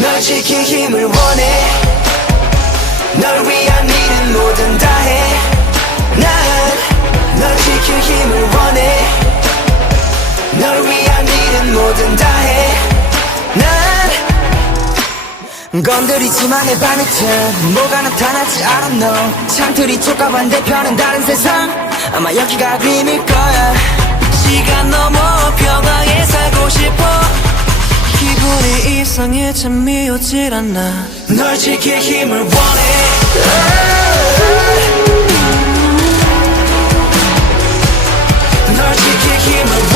널 지킬 힘을 원해. 널 위한 일은 뭐든 다해 난 널 지킬 힘을 원해. 널 위한 일은 뭐든 다해 난 건드리지만 내 반대편 뭐가 I don't know 창틀이 촉과 반대편은 다른 세상. 아마 여기가 그림일 거야 이상해 참 미워질 않나 널 지킬 힘을 원해. 널 지킬 힘을 원해